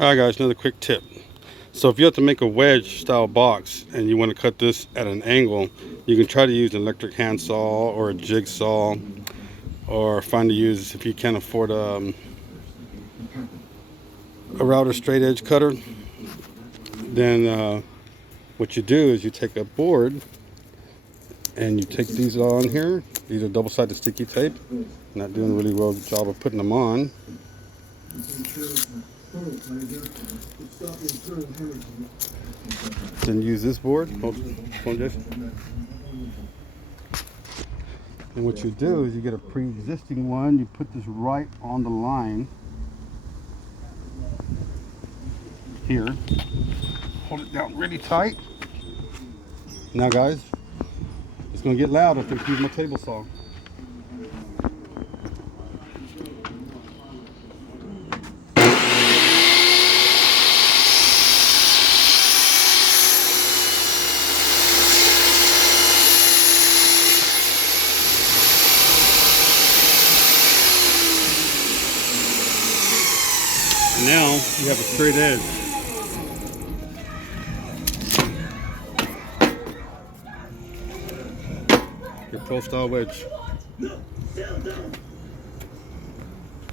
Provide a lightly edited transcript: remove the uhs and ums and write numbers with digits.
Alright guys, another quick tip. So if you have to make a wedge style box and you want to cut this at an angle, you can try to use an electric handsaw or a jigsaw, or find to use, if you can't afford a router straight edge cutter, then what you do is you take a board and you take these on here. These are double-sided sticky tape. Not doing a really well job of putting them on. Then use this board. Hold on, Jason. And what you do is you get a pre-existing one. You put this right on the line here. Hold it down really tight. Now, guys, it's going to get loud if I use my table saw. And now you have a straight edge. Your pro style wedge.